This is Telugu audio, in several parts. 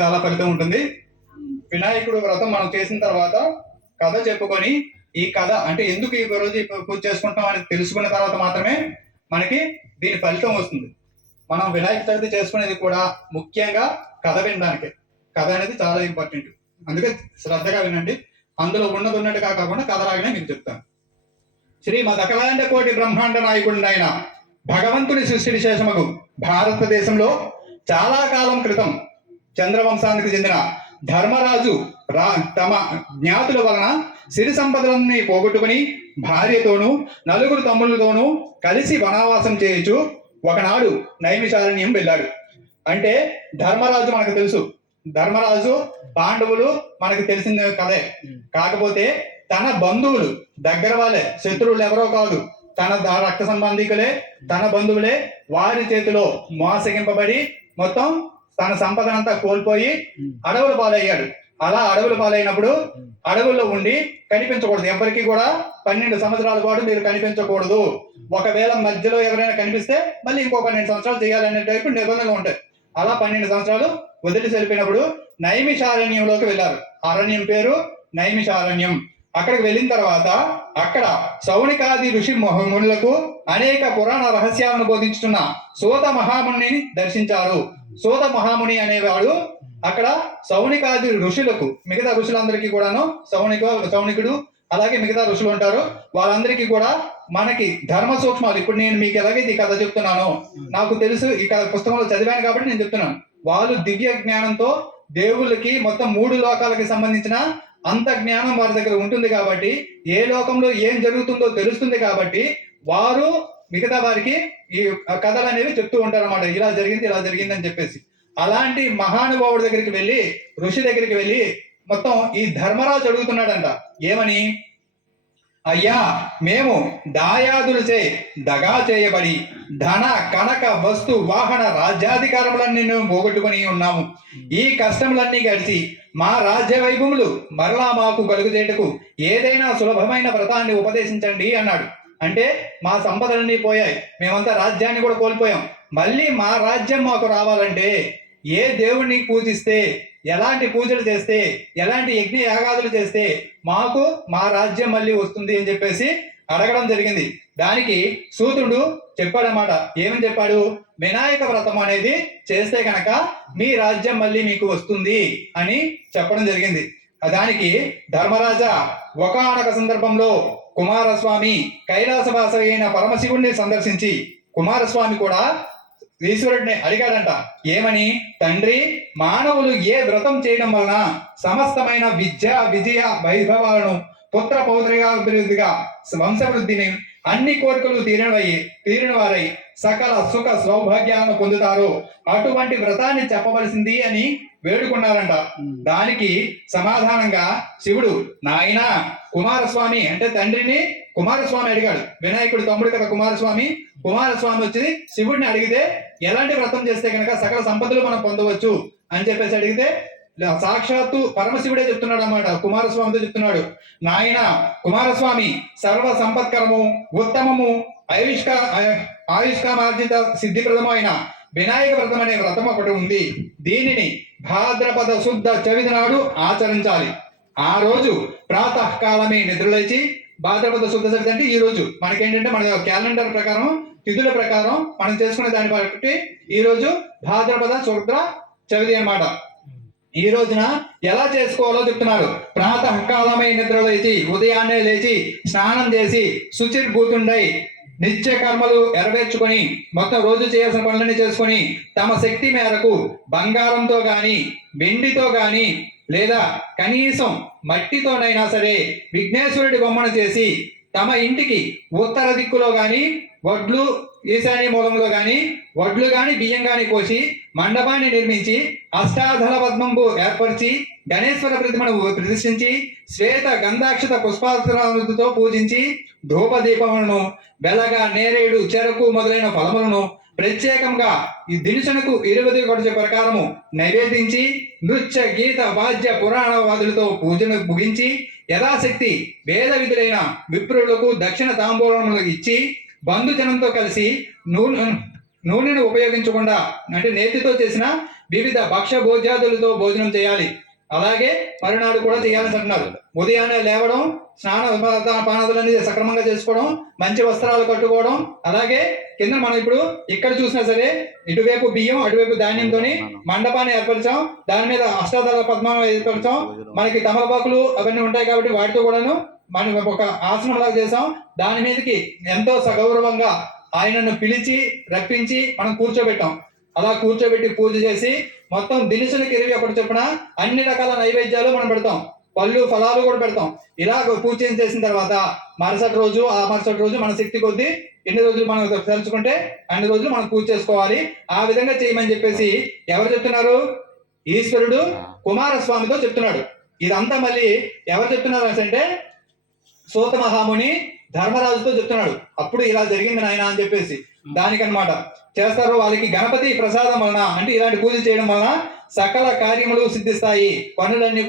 చాలా ఫలితం ఉంటుంది. వినాయకుడు వ్రతం మనం చేసిన తర్వాత కథ చెప్పుకొని, ఈ కథ అంటే ఎందుకు ఈ రోజు పూజ చేసుకుంటాం అని తెలుసుకున్న తర్వాత మాత్రమే మనకి దీని ఫలితం వస్తుంది. మనం వినాయక చవితి చేసుకునేది కూడా ముఖ్యంగా కథ వినడానికి. కథ అనేది చాలా ఇంపార్టెంట్, అందుకే శ్రద్ధగా వినండి. అందులో ఉన్నట్టు కాకుండా కథలాగానే మీకు చెప్తాను. శ్రీమద్ అఖిలాండ కోటి బ్రహ్మాండ నాయకుడినైన భగవంతుని సృష్టి విశేషముకు భారతదేశంలో చాలా కాలం క్రితం చంద్రవంశానికి చెందిన ధర్మరాజు తమ జ్ఞాతుల వలన సిరి సంపదలన్నీ పోగొట్టుకుని భార్యతోనూ నలుగురు తమ్ముళ్ళతోనూ కలిసి వనవాసం చేయొచ్చు ఒకనాడు నైమిషారణ్యం వెళ్ళాడు. అంటే ధర్మరాజు మనకు తెలుసు, ధర్మరాజు పాండవులు మనకు తెలిసిన కథే. కాకపోతే తన బంధువులు, దగ్గర వాళ్ళే, శత్రువులు ఎవరో కాదు, తన రక్త సంబంధికులే, తన బంధువులే, వారి చేతిలో మోసగింపబడి మొత్తం తన సంపదనంతా కోల్పోయి అడవుల పాలయ్యాడు. అలా అడవుల పాలైనప్పుడు అడవుల్లో ఉండి కనిపించకూడదు, ఎవరికి కూడా 12 సంవత్సరాల పాటు మీరు కనిపించకూడదు. ఒకవేళ మధ్యలో ఎవరైనా కనిపిస్తే మళ్ళీ ఇంకో 12 సంవత్సరాలు చేయాలనే టైపు నిబంధనలు ఉంటాయి. అలా 12 సంవత్సరాలు వదిలి వెళ్ళిపోయినప్పుడు నైమిషారణ్యంలోకి వెళ్ళారు. అరణ్యం పేరు నైమిషారణ్యం. అక్కడికి వెళ్ళిన తర్వాత అక్కడ సౌనికాది ఋషి మునులకు అనేక పురాణ రహస్యాలను బోధించుతున్న సూత మహాముని దర్శించారు. సూత మహాముని అనేవాడు అక్కడ సౌనికాది ఋషులకు, మిగతా ఋషులందరికీ కూడాను సౌనికుడు అలాగే మిగతా ఋషులు ఉంటారు, వాళ్ళందరికీ కూడా మనకి ధర్మ సూక్ష్మాలు, ఇప్పుడు నేను మీకు ఎలాగైతే ఈ కథ చెప్తున్నానో నాకు తెలుసు, ఈ కథ పుస్తకంలో చదివాను కాబట్టి నేను చెప్తున్నాను. వాళ్ళు దివ్య జ్ఞానంతో దేవుళ్ళకి మొత్తం 3 లోకాలకి సంబంధించిన అంత జ్ఞానం వారి దగ్గర ఉంటుంది కాబట్టి ఏ లోకంలో ఏం జరుగుతుందో తెలుస్తుంది కాబట్టి వారు మిగతా వారికి ఈ కథలు అనేవి చెప్తూ ఉంటారు అన్నమాట. ఇలా జరిగింది అని చెప్పేసి. అలాంటి మహానుభావుడి దగ్గరికి వెళ్ళి, ఋషి దగ్గరికి వెళ్ళి మొత్తం ఈ ధర్మరాజు అడుగుతున్నాడంట, ఏమని? అయ్యా, మేము దాయాదులచే దగా చేయబడి ధన కనక వస్తు వాహన రాజ్యాధికారములన్నీ పోగొట్టుకుని ఉన్నాము. ఈ కష్టములన్నీ గడిచి మా రాజ్య వైభవములు మరలా మాకు కలుగుచేటకు ఏదైనా సులభమైన వ్రతాన్ని ఉపదేశించండి అన్నాడు. అంటే మా సంపదలన్నీ పోయాయి, మేమంతా రాజ్యాన్ని కూడా కోల్పోయాం, మళ్ళీ మా రాజ్యం మాకు రావాలంటే ఏ దేవుణ్ణి పూజిస్తే, ఎలాంటి పూజలు చేస్తే, ఎలాంటి యజ్ఞ యాగాదులు చేస్తే మాకు మా రాజ్యం మళ్ళీ వస్తుంది అని చెప్పేసి అడగడం జరిగింది. దానికి సూతుడు చెప్పాడన్నమాట. ఏమని చెప్పాడు? వినాయక వ్రతం అనేది చేస్తే కనుక మీ రాజ్యం మళ్ళీ మీకు వస్తుంది అని చెప్పడం జరిగింది. దానికి ధర్మరాజా ఒకానొక సందర్భంలో కుమారస్వామి కైలాసవాస అయిన పరమశివుణ్ణి సందర్శించి కుమారస్వామి కూడా ఈశ్వరుడిని అడిగాడంట. ఏమని? తండ్రి, మానవులు ఏ వ్రతం చేయడం వలన సమస్తమైన విజయ వైభవాలను, పుత్ర పౌత్రికాభివృద్ధిగా, వంశవృద్ధిని, అన్ని కోరికలు తీరిన వారై సకల సుఖ సౌభాగ్యాలను పొందుతారు, అటువంటి వ్రతాన్ని చెప్పవలసింది అని వేడుకున్నారంట. దానికి సమాధానంగా శివుడు, నాయనా కుమారస్వామి అంటే తండ్రిని కుమారస్వామి అడిగాడు. వినాయకుడు తమ్ముడు కదా కుమారస్వామి. కుమారస్వామి వచ్చి శివుడిని అడిగితే ఎలాంటి వ్రతం చేస్తే కనుక సకల సంపదలు మనం పొందవచ్చు అని చెప్పేసి అడిగితే సాక్షాత్తు పరమశివుడే చెప్తున్నాడు అన్నమాట. కుమారస్వామితో చెప్తున్నాడు, నాయన కుమారస్వామి, సర్వ సంపత్కరము, ఉత్తమము, ఆయుష్కామార్జిత సిద్ధిప్రదము అయిన వినాయక వ్రతం అనే వ్రతం ఒకటి ఉంది. దీనిని భాద్రపద శుద్ధ చవితి నాడు ఆచరించాలి. ఆ రోజు ప్రాతకాలమే నిద్రలేచి, భాద్రపద శుద్ధ చవితి అంటే ఈ రోజు మనకేంటంటే మన క్యాలెండర్ ప్రకారం, తిథుల ప్రకారం మనం చేసుకునే దాన్ని బట్టి ఈ రోజు భాద్రపద శుద్ధ చవితి అన్నమాట. ఈ రోజున ఎలా చేసుకోవాలో చెప్తున్నారు. ప్రాతకాలమే నిద్రలేచి, ఉదయాన్నే లేచి స్నానం చేసి శుచిర్భూతుండై నిత్య కర్మలు నెరవేర్చుకొని మొత్తం రోజు చేయాల్సిన పనులన్నీ చేసుకొని తమ శక్తి మేరకు బంగారంతో గాని వెండితో గాని లేదా కనీసం మట్టితోనైనా సరే విఘ్నేశ్వరుడి బొమ్మను చేసి తమ ఇంటికి ఉత్తర దిక్కులో గాని వడ్లు, ఈశాన్య మూలంలో గాని వడ్లు గాని బియ్యం గాని కోసి మండపాన్ని నిర్మించి అష్టాదళ పద్మంబు ఏర్పరిచి గణేశ్వర ప్రతిమను ప్రతిష్ఠించి శ్వేత గంధాక్షత పుష్పాలతో పూజించి ధూపదీపములను, బెలగ, నేరేడు, చెరకు మొదలైన ఫలములను ప్రత్యేకంగా ఈ దినుసునకు 20 కొట్టే ప్రకారము నైవేదించి నృత్య గీత వాద్య పురాణ వాదులతో పూజను ముగించి యథాశక్తి వేద విధులైన విప్రులకు దక్షిణ తాంబూలములు ఇచ్చి బంధుజనంతో కలిసి నూనెను ఉపయోగించకుండా అంటే నేతితో చేసిన వివిధ భక్ష్య భోజ్యాదులతో భోజనం చేయాలి. అలాగే మరునాడు కూడా చేయాలని అంటున్నారు. ఉదయాన్నే లేవడం, స్నాన పానాదులన్నీ సక్రమంగా చేసుకోవడం, మంచి వస్త్రాలు కట్టుకోవడం, అలాగే కింద మనం ఇప్పుడు ఇక్కడ చూసినా సరే ఇటువైపు బియ్యం అటువైపు ధాన్యంతోని మండపాన్ని ఏర్పరిచాం. దాని మీద అష్టాదళ పద్మాలు ఏర్పరిచాం. మనకి తమలపాకులు అవన్నీ ఉంటాయి కాబట్టి వాటితో కూడాను మనం ఒక ఆసనం లాగా చేసాం. దాని మీదకి ఎంతో సగౌరవంగా ఆయనను పిలిచి రప్పించి మనం కూర్చోబెట్టాం. అలా కూర్చోబెట్టి పూజ చేసి మొత్తం దినుసులకి 21 చొప్పున అన్ని రకాల నైవేద్యాలు మనం పెడతాం. పళ్ళు ఫలాలు కూడా పెడతాం. ఇలా పూజ చేసిన తర్వాత మరుసటి రోజు మన శక్తి కొద్దీ ఎన్ని రోజులు మనం తలుచుకుంటే అన్ని రోజులు మనం పూజ చేసుకోవాలి. ఆ విధంగా చేయమని చెప్పేసి ఎవరు చెప్తున్నారు? ఈశ్వరుడు కుమారస్వామితో చెప్తున్నాడు. ఇదంతా మళ్ళీ ఎవరు చెప్తున్నారు అంటే సూత మహాముని ధర్మరాజుతో చెప్తున్నాడు. అప్పుడు ఇలా జరిగింది నాయన అని చెప్పేసి దానికన్నమాట చేస్తారు. వాళ్ళకి గణపతి ప్రసాదం వలన అంటే ఇలాంటి పూజ చేయడం వలన సకల కార్యములు సిద్ధిస్తాయి. పనులన్నీ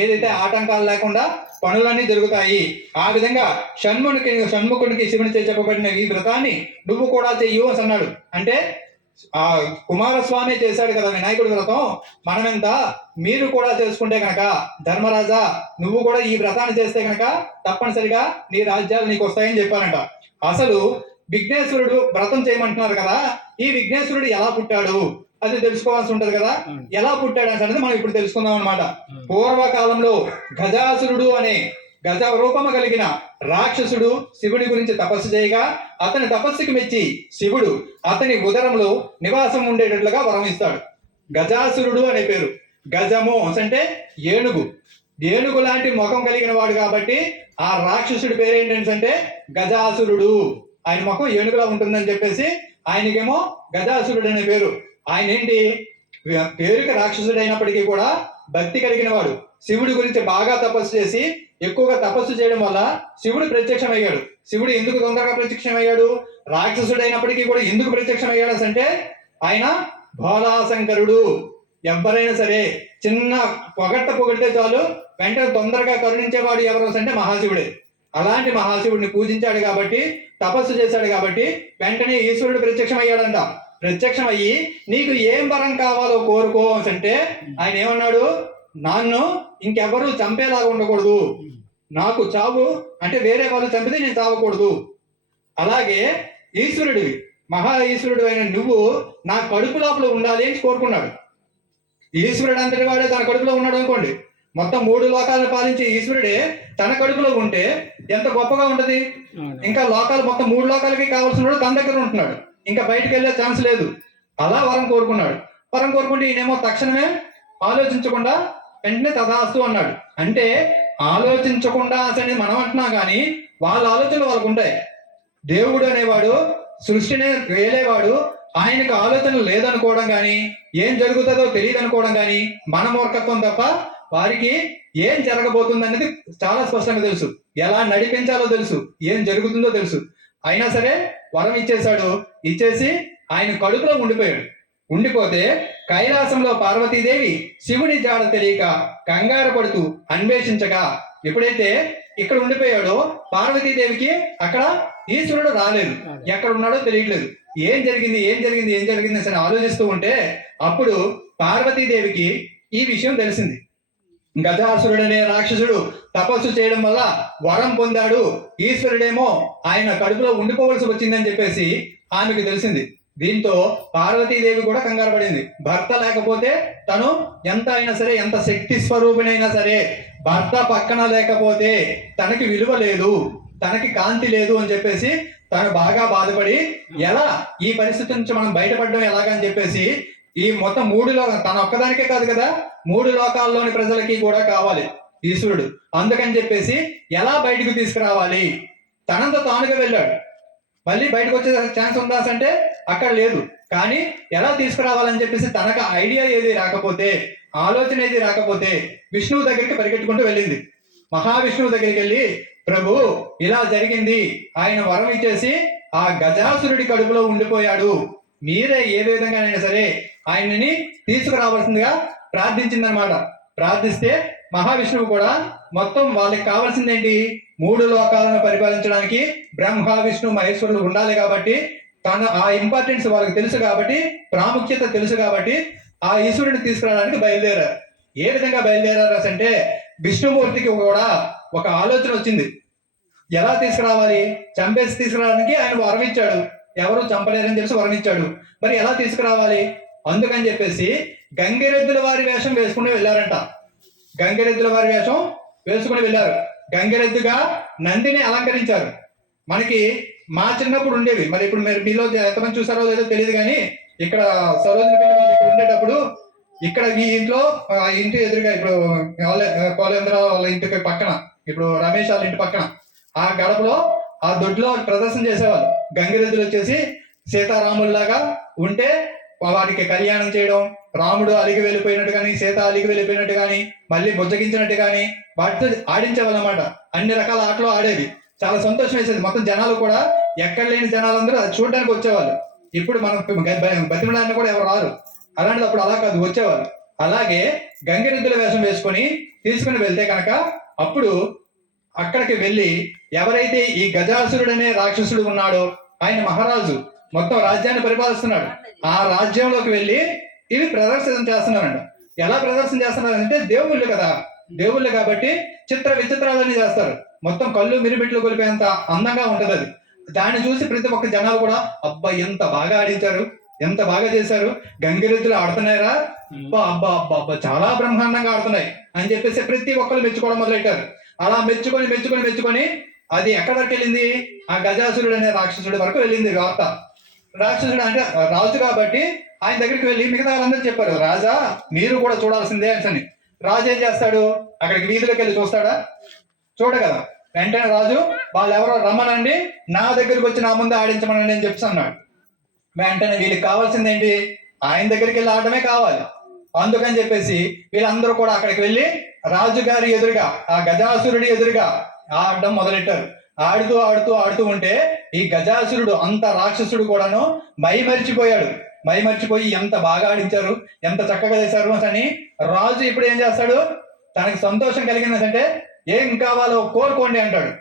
ఏదైతే ఆటంకాలు లేకుండా పనులన్నీ జరుగుతాయి. ఆ విధంగా షణ్ముఖునికి శివుని చెప్పబడిన ఈ వ్రతాన్ని నువ్వు కూడా చెయ్యు అని అన్నాడు. అంటే ఆ కుమారస్వామి చేశాడు కదా వినాయకుడి వ్రతం, మనమెంత మీరు కూడా చేసుకుంటే కనుక ధర్మరాజా నువ్వు కూడా ఈ వ్రతాన్ని చేస్తే కనుక తప్పనిసరిగా నీ రాజ్యాలు నీకు వస్తాయని చెప్పారంట. అసలు విఘ్నేశ్వరుడు వ్రతం చేయమంటున్నారు కదా, ఈ విఘ్నేశ్వరుడు ఎలా పుట్టాడు అది తెలుసుకోవాల్సి ఉంటది కదా. ఎలా పుట్టాడు అనేది మనం ఇప్పుడు తెలుసుకుందాం అనమాట. పూర్వకాలంలో గజాసురుడు అనే గజ రూపము కలిగిన రాక్షసుడు శివుడి గురించి తపస్సు చేయగా అతని తపస్సుకి మెచ్చి శివుడు అతని ఉదరంలో నివాసం ఉండేటట్లుగా వరం ఇస్తాడు. గజాసురుడు అనే పేరు. గజము అంటే ఏనుగు లాంటి ముఖం కలిగిన వాడు కాబట్టి ఆ రాక్షసుడి పేరు ఏంటంటే గజాసురుడు. ఆయన ముఖం ఏనుగులా ఉంటుందని చెప్పేసి ఆయనకేమో గజాసురుడు అనే పేరు. ఆయన ఏంటి పేరుకి రాక్షసుడు అయినప్పటికీ కూడా భక్తి కలిగిన వాడు. శివుడి గురించి బాగా తపస్సు చేసి ఎక్కువగా తపస్సు చేయడం వల్ల శివుడు ప్రత్యక్షమయ్యాడు. శివుడు ఎందుకు తొందరగా ప్రత్యక్షమయ్యాడు? రాక్షసుడు అయినప్పటికీ కూడా ఎందుకు ప్రత్యక్షమయ్యాడు అంటే ఆయన భోళాశంకరుడు. ఎవరైనా సరే చిన్న పొగిడితే చాలు వెంటనే తొందరగా కరుణించేవాడు ఎవరు అంటే మహాశివుడే. అలాంటి మహాశివుడిని పూజించాడు కాబట్టి తపస్సు చేశాడు కాబట్టి వెంటనే ఈశ్వరుడు ప్రత్యక్షమయ్యాడంట. ప్రత్యక్షమయ్యి నీకు ఏం వరం కావాలో కోరుకో అంటే ఆయన ఏమన్నాడు? నన్ను ఇంకెవరు చంపేలాగా ఉండకూడదు, నాకు చావు అంటే వేరే వాళ్ళు చంపితే నేను చావకూడదు. అలాగే ఈశ్వరుడివి మహా ఈశ్వరుడు అయిన నువ్వు నా కడుపు లోపల ఉండాలి అని కోరుకున్నాడు. ఈశ్వరుడు అంతటి వాడే తన కడుపులో ఉన్నాడు అనుకోండి. మొత్తం 3 లోకాలను పాలించే ఈశ్వరుడే తన కడుపులో ఉంటే ఎంత గొప్పగా ఉంటది. ఇంకా లోకాలు మొత్తం 3 లోకాలకి కావాల్సిన వాడు తన దగ్గర ఉంటున్నాడు, ఇంకా బయటకు వెళ్ళే ఛాన్స్ లేదు. అలా వరం కోరుకున్నాడు. వరం కోరుకుంటే ఈయనేమో తక్షణమే ఆలోచించకుండా వెంటనే తదాస్తు అన్నాడు. అంటే ఆలోచించకుండా అసలు మనం అంటున్నాం కానీ వాళ్ళ ఆలోచనలు వాళ్ళకు ఉంటాయి. దేవుడు అనేవాడు సృష్టినే వేలేవాడు. ఆయనకు ఆలోచన లేదనుకోవడం కానీ ఏం జరుగుతుందో తెలియదు అనుకోవడం కానీ మన మూర్ఖత్వం తప్ప వారికి ఏం జరగబోతుంది అనేది చాలా స్పష్టంగా తెలుసు. ఎలా నడిపించాలో తెలుసు, ఏం జరుగుతుందో తెలుసు. అయినా సరే వరం ఇచ్చేశాడు. ఇచ్చేసి ఆయన కడుపులో ఉండిపోతే కైలాసంలో పార్వతీదేవి శివుని జాడ తెలియక కంగారు పడుతూ అన్వేషించగా ఎప్పుడైతే ఇక్కడ ఉండిపోయాడో పార్వతీదేవికి అక్కడ ఈశ్వరుడు రాలేదు, ఎక్కడ ఉన్నాడో తెలియట్లేదు. ఏం జరిగింది అని ఆలోచిస్తూ ఉంటే అప్పుడు పార్వతీదేవికి ఈ విషయం తెలిసింది. గజాసురుడనే రాక్షసుడు తపస్సు చేయడం వల్ల వరం పొందాడు, ఈశ్వరుడేమో ఆయన కడుపులో ఉండిపోవలసి వచ్చిందని చెప్పేసి ఆమెకు తెలిసింది. దీంతో పార్వతీదేవి కూడా కంగారు పడింది. భర్త లేకపోతే తను ఎంత అయినా సరే, ఎంత శక్తి స్వరూపిణైనా సరే భర్త పక్కన లేకపోతే తనకి విలువ లేదు, తనకి కాంతి లేదు అని చెప్పేసి తను బాగా బాధపడి ఎలా ఈ పరిస్థితి నుంచి మనం బయటపడడం ఎలాగని చెప్పేసి ఈ మొత్తం 3 లోకాలు తన ఒక్కదానికే కాదు కదా, 3 లోకాల్లోని ప్రజలకి కూడా కావాలి ఈశ్వరుడు. అందుకని చెప్పేసి ఎలా బయటకు తీసుకురావాలి, తనంత తానుగా వెళ్ళాడు. మళ్ళీ బయటకు వచ్చే ఛాన్స్ ఉందా అంటే అక్కడ లేదు. కానీ ఎలా తీసుకురావాలని చెప్పేసి తనకు ఐడియా ఏది రాకపోతే, ఆలోచన ఏది రాకపోతే విష్ణువు దగ్గరికి పరిగెట్టుకుంటూ వెళ్ళింది. మహావిష్ణువు దగ్గరికి వెళ్ళి, ప్రభు ఇలా జరిగింది, ఆయన వరం ఇచ్చేసి ఆ గజాసురుడి కడుపులో ఉండిపోయాడు, మీరే ఏ విధంగానైనా సరే ఆయనని తీసుకురావాల్సిందిగా ప్రార్థించిందనమాట. ప్రార్థిస్తే మహావిష్ణువు కూడా మొత్తం వాళ్ళకి కావాల్సింది ఏంటి, 3 లోకాలను పరిపాలించడానికి బ్రహ్మ విష్ణు మహేశ్వరులు ఉండాలి కాబట్టి తన ఆ ఇంపార్టెన్స్ వాళ్ళకి తెలుసు కాబట్టి, ప్రాముఖ్యత తెలుసు కాబట్టి ఆ ఈశ్వరుడిని తీసుకురావడానికి బయలుదేరారు. ఏ విధంగా బయలుదేరారు అంటే విష్ణుమూర్తికి కూడా ఒక ఆలోచన వచ్చింది. ఎలా తీసుకురావాలి? చంపేసి తీసుకురావడానికి ఆయన వరం ఇచ్చాడు, ఎవరు చంపలేరని చెప్పేసి వరం ఇచ్చాడు. మరి ఎలా తీసుకురావాలి? అందుకని చెప్పేసి గంగిరెద్దుల వారి వేషం వేసుకుని వెళ్ళారంట. గంగిరెద్దుల వారి వేషం వేసుకుని వెళ్ళారు. గంగిరెద్దుగా నందిని అలంకరించారు. మనకి మా చిన్నప్పుడు ఉండేవి, మరి ఇప్పుడు మీరు మీలో ఎంతమంది చూసారో లేదో తెలియదు కానీ ఇక్కడ సరోజిని ఇక్కడ ఉండేటప్పుడు ఇక్కడ ఈ ఇంట్లో ఇంటి ఎదురుగా ఇప్పుడు కోలేంద్ర వాళ్ళ ఇంటికి పక్కన, ఇప్పుడు రమేష్ వాళ్ళ ఇంటి పక్కన ఆ గడపలో ఆ దొడ్లో ప్రదర్శన చేసేవాళ్ళు. గంగిరెద్దులు వచ్చేసి సీతారాముల్లాగా ఉంటే వారికి కళ్యాణం చేయడం, రాముడు అలిగి వెళ్ళిపోయినట్టు కానీ సీత అలిగి వెళ్ళిపోయినట్టు కానీ మళ్ళీ బుజ్జగించినట్టు కానీ వాటితో ఆడించేవాళ్ళు అన్నమాట. అన్ని రకాల ఆటలు ఆడేవి. చాలా సంతోషం వేసేది. మొత్తం జనాలు కూడా ఎక్కడ లేని జనాలందరూ అది చూడడానికి వచ్చేవాళ్ళు. ఇప్పుడు మనం బతిమడానికి కూడా ఎవరు రారు. అలాంటిది అప్పుడు అలా కాదు, వచ్చేవాళ్ళు. అలాగే గంగిరెద్దుల వేషం వేసుకొని తీసుకుని వెళ్తే కనుక అప్పుడు అక్కడికి వెళ్ళి ఎవరైతే ఈ గజాసురుడు అనే రాక్షసుడు ఉన్నాడో ఆయన మహారాజు మొత్తం రాజ్యాన్ని పరిపాలిస్తున్నాడు. ఆ రాజ్యంలోకి వెళ్ళి ఇవి ప్రదర్శన చేస్తున్నారంట. ఎలా ప్రదర్శన చేస్తున్నారంటే దేవుళ్ళు కదా, దేవుళ్ళు కాబట్టి చిత్ర విచిత్రాలన్నీ చేస్తారు. మొత్తం కళ్ళు మిరిమిట్లు కొలిపేంత అందంగా ఉంటది అది. దాన్ని చూసి ప్రతి ఒక్క జనాలు కూడా అబ్బా ఎంత బాగా ఆడించారు, ఎంత బాగా చేశారు, గంగిరెద్దులు ఆడుతున్నారా, అబ్బా అబ్బా అబ్బా అబ్బా చాలా బ్రహ్మాండంగా ఆడుతున్నాయి అని చెప్పేసి ప్రతి ఒక్కరు మెచ్చుకోవడం మొదలెట్టారు. అలా మెచ్చుకొని మెచ్చుకొని మెచ్చుకొని అది ఎక్కడి వరకు వెళ్ళింది? ఆ గజాసురుడు అనే రాక్షసుడి వరకు వెళ్ళింది వార్త. రాక్షసుడు అంటే రాజు కాబట్టి ఆయన దగ్గరికి వెళ్ళి మిగతా వాళ్ళందరూ చెప్పారు, రాజా మీరు కూడా చూడాల్సిందే అని. రాజు ఏం చేస్తాడు? అక్కడికి వీధిలోకి వెళ్ళి చూస్తాడా? చూడ కదా. వెంటనే రాజు వాళ్ళు ఎవరో రమ్మనండి, నా దగ్గరికి వచ్చి నా ముందే ఆడించమనండి అని చెప్పి అన్నాడు. వెంటనే వీళ్ళకి కావాల్సింది ఏంటి? ఆయన దగ్గరికి వెళ్ళి ఆడటమే కావాలి. అందుకని చెప్పేసి వీళ్ళందరూ కూడా అక్కడికి వెళ్ళి రాజుగారి ఎదురుగా ఆ గజాసురుడి ఎదురుగా ఆడడం మొదలెట్టారు. ఆడుతూ ఆడుతూ ఆడుతూ ఉంటే ఈ గజాసురుడు అంత రాక్షసుడు కూడాను మైమరిచిపోయాడు. మైమరిచిపోయి ఎంత బాగా ఆడించారు, ఎంత చక్కగా చేశారు అని రాజు ఇప్పుడు ఏం చేస్తాడు? తనకి సంతోషం కలిగిందంటే ఏం కావాలో కోరుకోండి అంటాడు.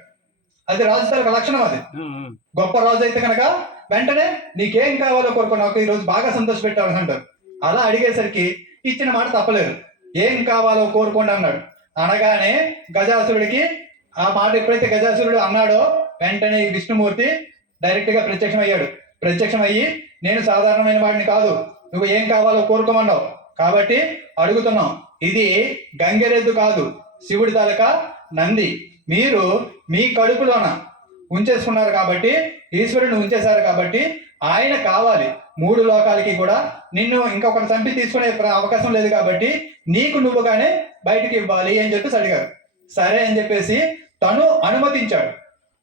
అది రాజు తనకు లక్షణం. అది గొప్ప రాజు అయితే కనుక వెంటనే నీకేం కావాలో కోరుకో, నాకు ఈరోజు బాగా సంతోష పెట్టాలని అంటారు. అలా అడిగేసరికి ఇచ్చిన మాట తప్పలేదు. ఏం కావాలో కోరుకోండి అన్నాడు. అనగానే గజాసురుడికి ఆ మాట ఎప్పుడైతే గజాసురుడు అన్నాడో వెంటనే ఈ విష్ణుమూర్తి డైరెక్ట్ గా ప్రత్యక్షమయ్యాడు. ప్రత్యక్షమయ్యి నేను సాధారణమైన వాడిని కాదు, నువ్వు ఏం కావాలో కోరుకోమన్నావు కాబట్టి అడుగుతున్నాం. ఇది గంగిరెద్దు కాదు, శివుడి తాలూకా నంది. మీరు మీ కడుపులోన ఉంచేసుకున్నారు కాబట్టి, ఈశ్వరుని ఉంచేశారు కాబట్టి ఆయన కావాలి. 3 లోకాలకి కూడా నిన్ను ఇంకొకటి చంపి తీసుకునే అవకాశం లేదు కాబట్టి నీకు నువ్వుగానే బయటికి ఇవ్వాలి అని చెప్పేసి అడిగారు. సరే అని చెప్పేసి తను అనుమతించాడు.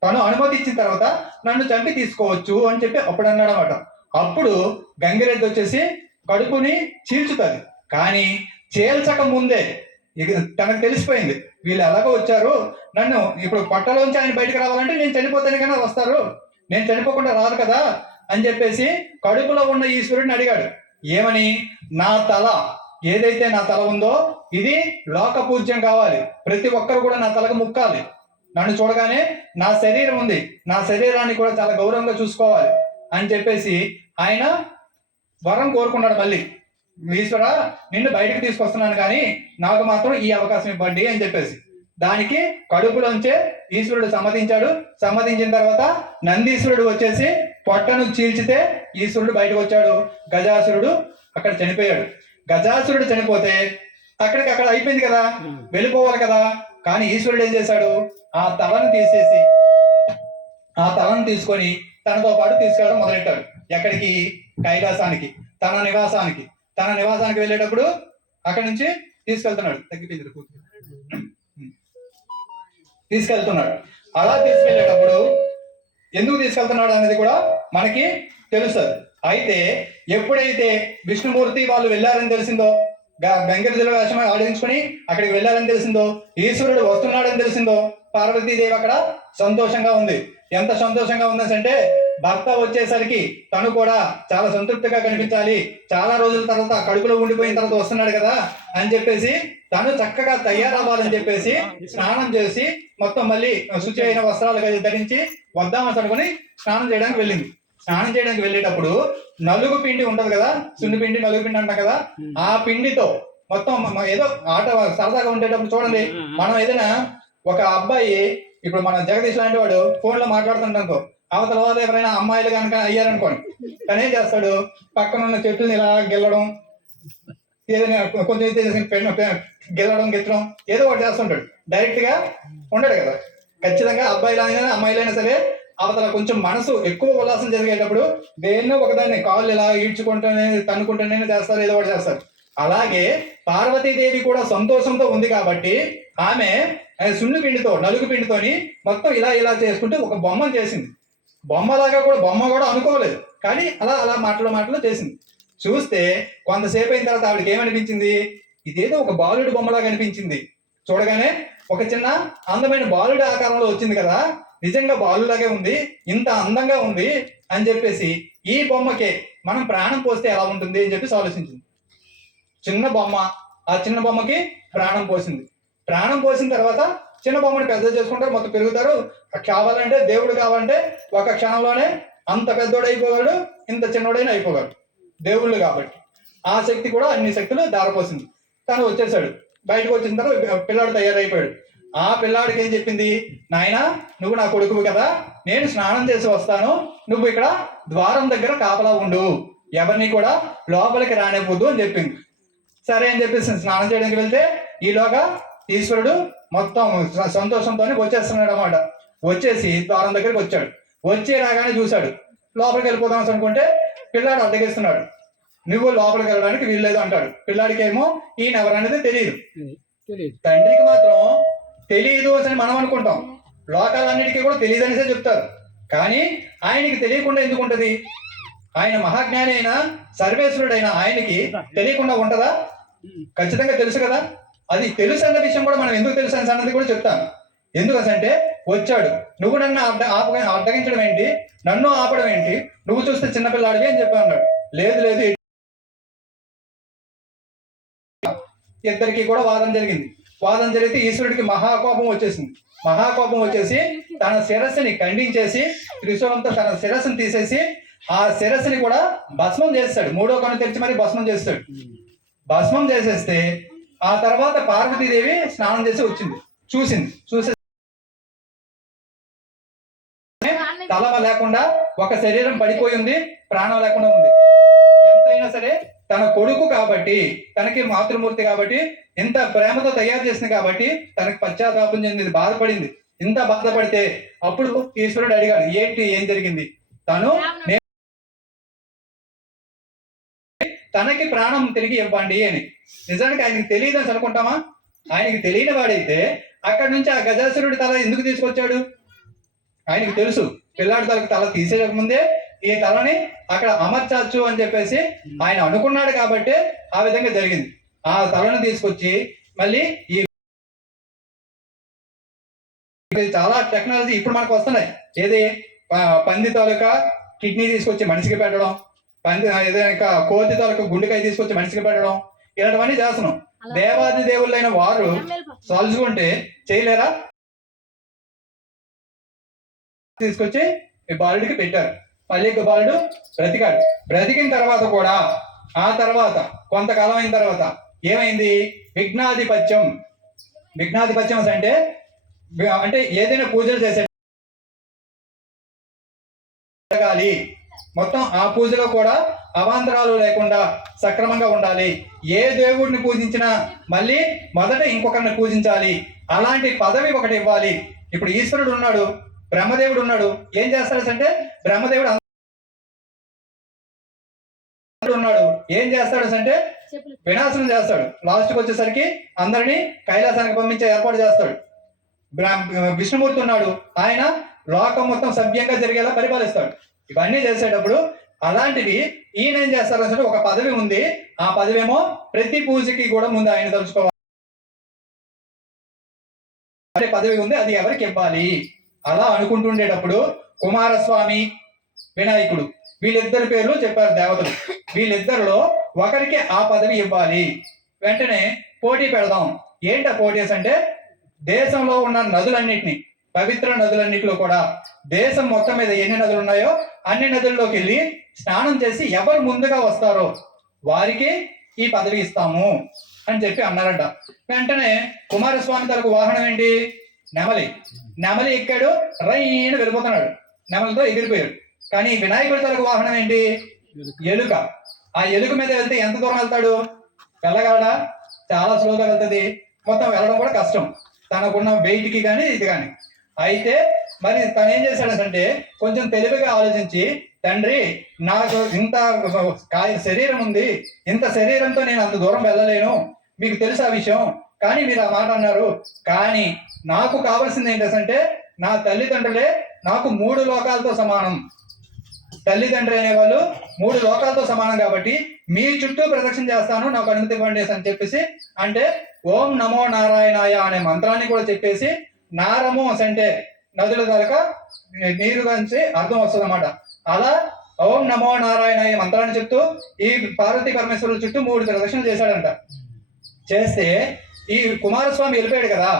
తను అనుమతించిన తర్వాత నన్ను చంపి తీసుకోవచ్చు అని చెప్పి అప్పుడు అన్నాడు అనమాట. అప్పుడు గంగిరెద్దు వచ్చేసి కడుపుని చీల్చుతుంది. కానీ చీల్చక ముందే తనకు తెలిసిపోయింది వీళ్ళు ఎలాగో వచ్చారు, నన్ను ఇప్పుడు పొట్టలోంచి ఆయన బయటకు రావాలంటే నేను చనిపోతాను కదా వస్తారు, నేను చనిపోకుండా రాదు కదా అని చెప్పేసి కడుపులో ఉన్న ఈశ్వరుడిని అడిగాడు. ఏమని? నా తల ఏదైతే నా తల ఉందో ఇది లోక పూజ్యం కావాలి, ప్రతి ఒక్కరు కూడా నా తలకు ముక్కాలి, నన్ను చూడగానే నా శరీరం ఉంది, నా శరీరాన్ని కూడా చాలా గౌరవంగా చూసుకోవాలి అని చెప్పేసి ఆయన వరం కోరుకున్నాడు. మళ్ళీ ఈశ్వర నిన్ను బయటకు తీసుకొస్తున్నాను కానీ నాకు మాత్రం ఈ అవకాశం ఇవ్వండి అని చెప్పేసి దానికి కడుపులోంచే ఈశ్వరుడు సమ్మతించాడు. సమ్మతించిన తర్వాత నందీశ్వరుడు వచ్చేసి పొట్టను చీల్చితే ఈశ్వరుడు బయటకు వచ్చాడు. గజాసురుడు అక్కడ చనిపోయాడు. గజాసురుడు చనిపోతే అక్కడికి అక్కడ అయిపోయింది కదా, వెళ్ళిపోవాలి కదా. కానీ ఈశ్వరుడు ఏం చేశాడు? ఆ తలను తీసేసి ఆ తలను తీసుకొని తనతో పాటు తీసుకెళ్ళడం మొదలెట్టాడు. ఎక్కడికి? కైలాసానికి, తన నివాసానికి. తన నివాసానికి వెళ్ళేటప్పుడు అక్కడి నుంచి తీసుకెళ్తున్నాడు. తీసుకెళ్తున్నాడు. అలా తీసుకెళ్లేటప్పుడు ఎందుకు తీసుకెళ్తున్నాడు అనేది కూడా మనకి తెలుస్తుంది. అయితే ఎప్పుడైతే విష్ణుమూర్తి వాళ్ళు వెళ్ళారని తెలిసిందో, గంగిరెద్దుల వేషం ఆడించుకొని అక్కడికి వెళ్ళారని తెలిసిందో, ఈశ్వరుడు వస్తున్నాడని తెలిసిందో, పార్వతీదేవి అక్కడ సంతోషంగా ఉంది. ఎంత సంతోషంగా ఉందంటే భర్త వచ్చేసరికి తను కూడా చాలా సంతృప్తిగా కనిపించాలి, చాలా రోజుల తర్వాత కడుపులో ఉండిపోయిన తర్వాత వస్తున్నాడు కదా అని చెప్పేసి తను చక్కగా తయారవ్వాలని చెప్పేసి స్నానం చేసి మొత్తం మళ్ళీ శుచి అయిన వస్త్రాలు ధరించి వద్దామని అనుకుని స్నానం చేయడానికి వెళ్ళింది. స్నానం చేయడానికి వెళ్ళేటప్పుడు నలుగు పిండి ఉంటది కదా, సున్ని పిండి నలుగు పిండి అంటాం కదా, ఆ పిండితో మొత్తం ఏదో ఆట సరదాగా ఉండేటప్పుడు చూడండి, మనం ఏదైనా ఒక అబ్బాయి ఇప్పుడు మన జగదీష్ లాంటి వాడు ఫోన్ లో మాట్లాడుతుంటానుకో, అవతల వాళ్ళు ఎవరైనా అమ్మాయిలు కనుక అయ్యారనుకోండి, తను ఏం చేస్తాడు, పక్కన ఉన్న చెట్టుని ఇలా గెల్లడం, ఏదైనా కొంచెం గెల్లడం గిచ్చడం ఏదో ఒకటి చేస్తుంటాడు. డైరెక్ట్ గా ఉండడు కదా. ఖచ్చితంగా అబ్బాయిలైనా అమ్మాయిలైనా సరే అవతల కొంచెం మనసు ఎక్కువ ఉల్లాసం జరిగేటప్పుడు దేన్నో ఒకదాన్ని కాళ్ళు ఇలా ఈడ్చుకుంటూనే తన్నుకుంటూనే చేస్తారు, ఏదో ఒకటి చేస్తారు. అలాగే పార్వతీదేవి కూడా సంతోషంతో ఉంది కాబట్టి ఆమె సున్ను పిండితో నలుగు పిండితోని మొత్తం ఇలా ఇలా చేసుకుంటూ ఒక బొమ్మను చేసింది. బొమ్మలాగా కూడా బొమ్మ కూడా అనుకోలేదు, కానీ అలా అలా మాటలు చేసింది. చూస్తే కొంతసేపు అయిన తర్వాత ఆవిడకి ఏమనిపించింది, ఇదేదో ఒక బాలుడి బొమ్మలాగా అనిపించింది. చూడగానే ఒక చిన్న అందమైన బాలుడి ఆకారంలో వచ్చింది కదా, నిజంగా బాలులాగే ఉంది, ఇంత అందంగా ఉంది అని చెప్పేసి ఈ బొమ్మకే మనం ప్రాణం పోస్తే ఎలా ఉంటుంది అని చెప్పేసి ఆలోచించింది. చిన్న బొమ్మ, ఆ చిన్న బొమ్మకి ప్రాణం పోసింది. ప్రాణం పోసిన తర్వాత చిన్న బొమ్మని పెద్ద చేసుకుంటారు, మొత్తం పెరుగుతారు. కావాలంటే దేవుడు కావాలంటే ఒక క్షణంలోనే అంత పెద్దోడు అయిపోగాడు, ఇంత చిన్నోడైనా అయిపోగాడు. దేవుళ్ళు కాబట్టి ఆ శక్తి కూడా అన్ని శక్తులు దారపోసింది. తను వచ్చేసాడు, బయటకు వచ్చిన తర్వాత పిల్లాడు తయారైపోయాడు. ఆ పిల్లాడికి ఏం చెప్పింది, నాయనా నువ్వు నా కొడుకువు కదా, నేను స్నానం చేసి వస్తాను, నువ్వు ఇక్కడ ద్వారం దగ్గర కాపలా ఉండు, ఎవరిని కూడా లోపలికి రానివ్వద్దు అని చెప్పింది. సరే అని చెప్పేసి స్నానం చేయడానికి వెళ్తే ఈలోగా ఈశ్వరుడు మొత్తం సంతోషంతోనే వచ్చేస్తున్నాడు అన్నమాట. వచ్చేసి ద్వారం దగ్గరికి వచ్చాడు. వచ్చి రాగానే చూశాడు, లోపలికి వెళ్ళిపోదాం అనుకుంటే పిల్లాడు అడ్డగిస్తున్నాడు. నువ్వు లోపలికి వెళ్ళడానికి వీల్లేదు అంటాడు. పిల్లాడికి ఏమో ఈయన ఎవరనేది తెలియదు. తండ్రికి మాత్రం తెలియదు అని మనం అనుకుంటాం, లోకాలన్నిటికీ కూడా తెలియదు అనేసే చెప్తారు. కానీ ఆయనకి తెలియకుండా ఎందుకు ఉంటది? ఆయన మహాజ్ఞాని అయినా సర్వేశ్వరుడైనా ఆయనకి తెలియకుండా ఉంటదా? ఖచ్చితంగా తెలుసు కదా. అది తెలుసు అన్న విషయం కూడా మనం ఎందుకు తెలుసు అన్నది కూడా చెప్తాను. ఎందుకంటే వచ్చాడు, నువ్వు నన్ను అడ్డగించడం ఏంటి, నన్ను ఆపడం ఏంటి, నువ్వు చూస్తే చిన్నపిల్లాడివి అని చెప్పి అన్నాడు. లేదు లేదు, ఇద్దరికి కూడా వాదన జరిగింది. వాదన జరిగితే ఈశ్వరుడికి మహాకోపం వచ్చేసింది. మహాకోపం వచ్చేసి తన శిరస్సుని ఖండించేసి త్రిశూలంతో తన శిరస్సుని తీసేసి ఆ శిరస్సుని కూడా భస్మం చేస్తాడు. మూడో కన్ను తెరిచి మరి భస్మం చేస్తాడు. భస్మం చేసేస్తే ఆ తర్వాత పార్వతీదేవి స్నానం చేసి వచ్చింది, చూసే తల లేకుండా ఒక శరీరం పడిపోయి ఉంది, ప్రాణం లేకుండా ఉంది. ఎంతైనా సరే తన కొడుకు కాబట్టి, తనకి మాతృమూర్తి కాబట్టి, ఇంత ప్రేమతో తయారు చేసింది కాబట్టి తనకి పశ్చాత్తాపం చెందింది, బాధపడింది. ఇంత బాధపడితే అప్పుడు ఈశ్వరుడు అడిగాడు, ఏంటి ఏం జరిగింది? తనకి ప్రాణం తిరిగి ఇవ్వండి అని. నిజానికి ఆయనకి తెలియదు అని అనుకుంటామా? ఆయనకి తెలియని వాడైతే అక్కడి నుంచి ఆ గజాసురుడి తల ఎందుకు తీసుకొచ్చాడు? ఆయనకి తెలుసు పిల్లాడి తల తీసేయక ముందే ఈ తలని అక్కడ అమర్చచ్చు అని చెప్పేసి ఆయన అనుకున్నాడు కాబట్టి ఆ విధంగా జరిగింది. ఆ తలను తీసుకొచ్చి మళ్ళీ ఈ చాలా టెక్నాలజీ ఇప్పుడు మనకు వస్తున్నాయి. ఏది పంది తాలూకా కిడ్నీ తీసుకొచ్చి మనిషికి పెట్టడం, ఏదైనా కోతి తాలూకా గుండెకాయ తీసుకొచ్చి మనిషికి పెట్టడం, ఇలాంటివన్నీ చేస్తున్నాం. దేవాది దేవుళ్ళైన వారు తలుచుకుంటే చేయలేరా? తీసుకొచ్చి ఈ బాలుడికి పెట్టారు. మళ్ళీ బాలుడు బ్రతికాడు. బ్రతికిన తర్వాత కూడా ఆ తర్వాత కొంతకాలం అయిన తర్వాత ఏమైంది? విఘ్నాధిపత్యం అంటే ఏదైనా పూజలు చేసే మొత్తం ఆ పూజలో కూడా అవాంతరాలు లేకుండా సక్రమంగా ఉండాలి. ఏ దేవుడిని పూజించినా మళ్ళీ మొదట ఇంకొకరిని పూజించాలి. అలాంటి పదవి ఒకటి ఇవ్వాలి. ఇప్పుడు ఈశ్వరుడు ఉన్నాడు, బ్రహ్మదేవుడు ఉన్నాడు. ఏం చేస్తాడు అంటే బ్రహ్మదేవుడు ఉన్నాడు, ఏం చేస్తాడు అంటే వినాశనం చేస్తాడు. లాస్ట్కి వచ్చేసరికి అందరినీ కైలాసానికి పంపించే ఏర్పాటు చేస్తాడు. విష్ణుమూర్తి ఉన్నాడు, ఆయన లోకం మొత్తం సభ్యంగా జరిగేలా పరిపాలిస్తాడు. ఇవన్నీ చేసేటప్పుడు అలాంటివి ఈయన ఏం చేస్తారు అంటే ఒక పదవి ఉంది. ఆ పదవి ఏమో ప్రతి పూజకి కూడా ముందు ఆయన తలుచుకోవాలి. పదవి ఉంది, అది ఎవరికి ఇవ్వాలి అలా అనుకుంటుండేటప్పుడు కుమారస్వామి, వినాయకుడు వీళ్ళిద్దరి పేర్లు చెప్పారు దేవతలు. వీళ్ళిద్దరిలో ఒకరికి ఆ పదవి ఇవ్వాలి. వెంటనే పోటీ పెడదాం. ఏంటి ఆ పోటీస్ అంటే దేశంలో ఉన్న నదులన్నిటినీ పవిత్ర నదులన్నిటిలో కూడా దేశం మొత్తం మీద ఎన్ని నదులు ఉన్నాయో అన్ని నదుల్లోకి వెళ్ళి స్నానం చేసి ఎవరు ముందుగా వస్తారో వారికి ఈ పదవి ఇస్తాము అని చెప్పి అన్నారంట. వెంటనే కుమారస్వామి తనకు వాహనం ఏంటి? నెమలి. నెమలి ఎక్కాడు, రైన వెళ్ళిపోతున్నాడు, నెమలితో ఎగిరిపోయాడు. కానీ వినాయకుడి తనకు వాహనం ఏంటి? ఎలుక. ఆ ఎలుక మీద వెళ్తే ఎంత దూరం వెళ్తాడు? వెళ్ళగలడా? చాలా స్లోగా వెళ్తుంది, మొత్తం వెళ్ళడం కూడా కష్టం తనకున్న వెయిట్ కి కానీ ఇది కానీ. అయితే మరి తను ఏం చేశాడంటే కొంచెం తెలివిగా ఆలోచించి, తండ్రి నాకు ఇంత శరీరం ఉంది, ఇంత శరీరంతో నేను అంత దూరం వెళ్ళలేను, మీకు తెలుసు ఆ విషయం, కానీ మీరు ఆ మాట అన్నారు, కానీ నాకు కావాల్సింది ఏంటంటే నా తల్లిదండ్రులే నాకు 3 లోకాలతో సమానం. తల్లిదండ్రి అనేవాళ్ళు 3 లోకాలతో సమానం కాబట్టి మీ చుట్టూ ప్రదక్షిణ చేస్తాను, నాకు అనుమతి ఇవ్వండి అని చెప్పేసి, అంటే ఓం నమో నారాయణాయ అనే మంత్రాన్ని కూడా చెప్పేసి, నారము అంటే నదుల ద్వారా నీరు గురించి అర్థం వస్తుంది అన్నమాట. అలా ఓం నమో నారాయణాయ మంత్రాన్ని చెప్తూ ఈ పార్వతీ పరమేశ్వరుల చుట్టూ 3 ప్రదక్షిణలు చేశాడంట. చేస్తే ఈ కుమారస్వామి వెళ్ళిపోయాడు కదా,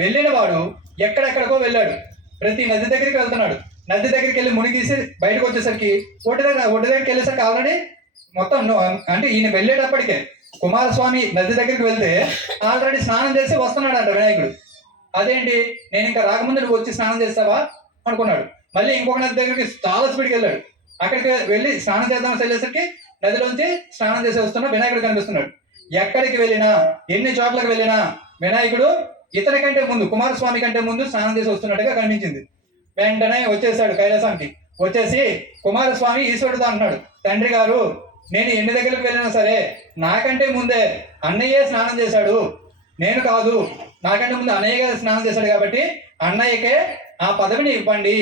వెళ్ళిన వాడు ఎక్కడెక్కడికో వెళ్ళాడు, ప్రతి నది దగ్గరికి వెళ్తున్నాడు. నది దగ్గరికి వెళ్ళి మునిగీసి బయటకు వచ్చేసరికి ఒడ్డు దగ్గరికి వెళ్ళేసరికి ఆల్రెడీ మొత్తం అంటే ఈయన వెళ్ళేటప్పటికే కుమారస్వామి నది దగ్గరికి వెళ్తే ఆల్రెడీ స్నానం చేసి వస్తున్నాడు అంట వినాయకుడు. అదేంటి, నేను ఇంకా రాకముందు నువ్వు వచ్చి స్నానం చేస్తావా అనుకున్నాడు. మళ్ళీ ఇంకొక నది దగ్గరికి చాలా స్పీడ్కి వెళ్ళాడు. అక్కడికి వెళ్ళి స్నానం చేద్దామని వెళ్ళేసరికి నదిలోంచి స్నానం చేసి వస్తున్న వినాయకుడు కనిపిస్తున్నాడు. ఎక్కడికి వెళ్ళినా ఎన్ని చోట్లకు వెళ్ళినా వినాయకుడు ఇతని కంటే ముందు, కుమారస్వామి కంటే ముందు స్నానం చేసి వస్తున్నట్టుగా కనిపించింది. వెంటనే వచ్చేసాడు కైలాసానికి. వచ్చేసి కుమారస్వామి ఈశ్వరుడు అంటున్నాడు, తండ్రి గారు నేను ఎన్ని దగ్గరికి వెళ్ళినా సరే నాకంటే ముందే అన్నయ్యే స్నానం చేశాడు, నేను కాదు, నాకంటే ముందు అన్నయ్య స్నానం చేశాడు కాబట్టి అన్నయ్యకే ఆ పదవిని ఇవ్వండి,